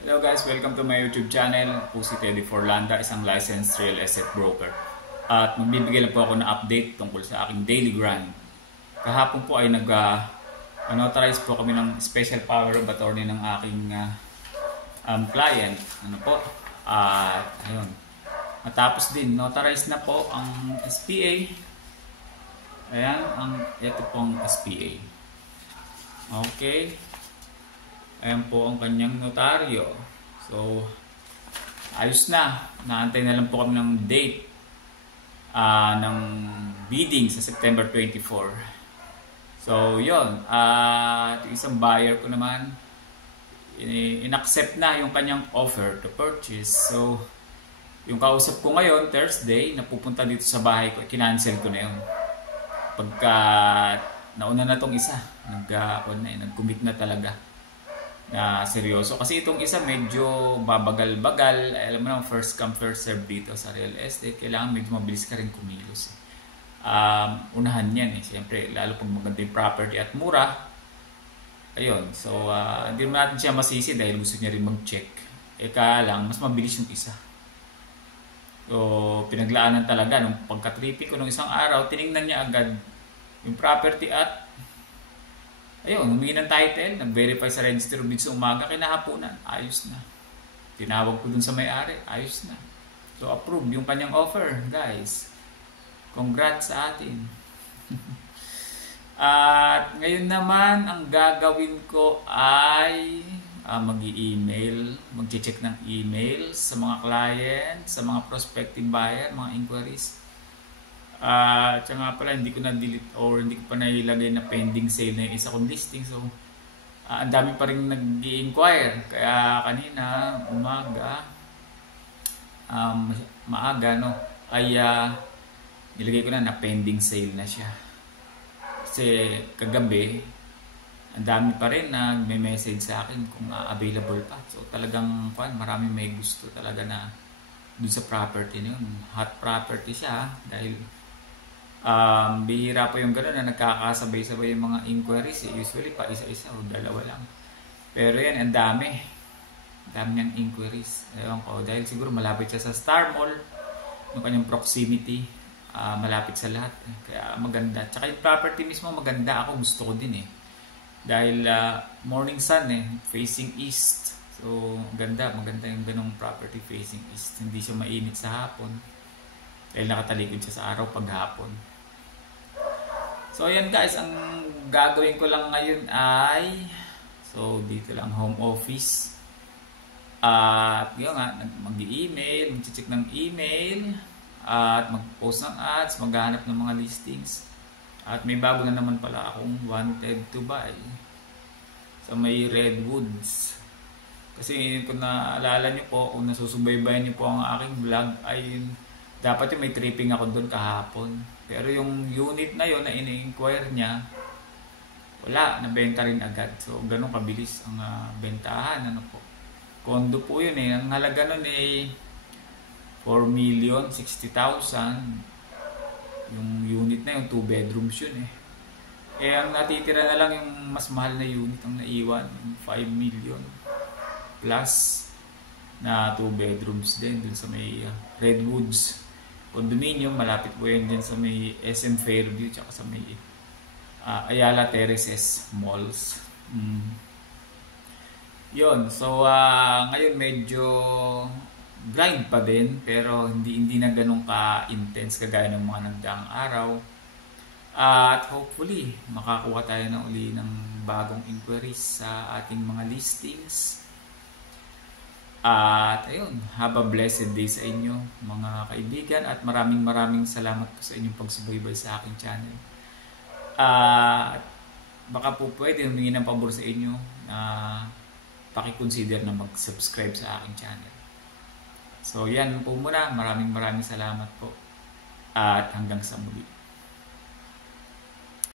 Hello guys, welcome to my YouTube channel. Po si Teddy Forlanda, isang licensed real estate broker. At magbibigay lang po ako ng update tungkol sa aking daily grind. Kahapon po ay nag-authorize po kami ng special power of attorney ng aking client. Ano po? At ayun. Matapos din, notarize na po ang SPA. Ayan, ito pong SPA. Okay. Ayan po ang kanyang notaryo. So, ayos na. Naantay na lang po kami ng date ng bidding sa September 24. So, yun. Isang buyer ko naman, in-accept na yung kanyang offer to purchase. So, yung kausap ko ngayon, Thursday, napupunta dito sa bahay ko, kinancel ko na yun. Pagka nauna na tong isa, nag-commit na talaga. Na seryoso. Kasi itong isa medyo babagal-bagal. Alam mo na, first come first serve dito sa real estate. Kailangan medyo mabilis ka rin kumilos. Unahan yan eh. Siyempre, lalo pag maganda yung property at mura. Ayun. So, hindi naman natin siya masisi dahil gusto niya rin mag-check. Kaya lang, mas mabilis yung isa. So, pinaglaanan talaga. Nung pagka-tripping ko nung isang araw, tiningnan niya agad yung property at ayun, humingi ng title, nag-verify sa register of deeds sa umaga, kinahaponan, ayos na. Tinawag ko dun sa may-ari, ayos na. So, approve yung kanyang offer, guys. Congrats sa atin. At ngayon naman, ang gagawin ko ay mag-i-email, mag-check ng email sa mga client, sa mga prospective buyer, mga inquiries. Tsaka nga pala, hindi ko na-delete or hindi ko pa nailagay na pending sale na yung isa kong listing. So, ang dami pa rin nag-i-inquire. Kaya kanina, umaga, maaga, no, ay nilagay ko na pending sale na siya. Kasi kagabi, ang dami pa rin na may message sa akin kung available pa. So, talagang marami may gusto talaga na dun sa property na yun. Hot property siya dahil bihira po yung gano'n na nagkakasabay-sabay yung mga inquiries. Usually pa isa-isa o dalawa lang. Pero yan, ang dami. Ang dami niyang inquiries. Ewan ko, dahil siguro malapit siya sa Star Mall. Yung kanyang proximity, malapit sa lahat. Kaya maganda. Tsaka yung property mismo maganda. Ako gusto ko din eh. Dahil morning sun eh, facing east. So, maganda yung ganong property facing east. Hindi siya mainit sa hapon. Dahil nakatalikod siya sa araw paghapon. So, ayan guys, ang gagawin ko lang ngayon ay so, dito lang, home office. At yun nga, mag-i-email, mag-check ng email, at mag-post ng ads, maghanap ng mga listings. At may bago na naman pala akong wanted to buy sa may Redwoods. Kasi kung naalala nyo po, kung nasusubaybayan nyo po ang aking vlog, ay dapat yung may tripping ako doon kahapon. Pero yung unit na yon na ini-inquire niya, wala, nabenta rin agad. So, ganun kabilis ang bentahan. Ano po? Condo po yun eh. Ang halaga nun eh, 4,060,000. Yung unit na yun, 2 bedrooms yun eh. Ang natitira na lang yung mas mahal na unit ang naiwan, 5 million. Plus, na 2 bedrooms din dun sa may Redwoods condominium. Malapit po yun din sa may SM Fairview tsaka sa may Ayala Terraces Malls. Yun. So, ngayon medyo grind pa din pero hindi na ganun ka-intense kagaya ng mga nagdaang araw. At hopefully, makakuha tayo na uli ng bagong inquiries sa ating mga listings. At ayun, have a blessed day sa inyo mga kaibigan at maraming salamat po sa inyong pagsubaybay sa aking channel. At baka po pwede humingi ng pabor sa inyo na paki-consider na mag-subscribe sa aking channel. So yan po muna, maraming salamat po at hanggang sa muli.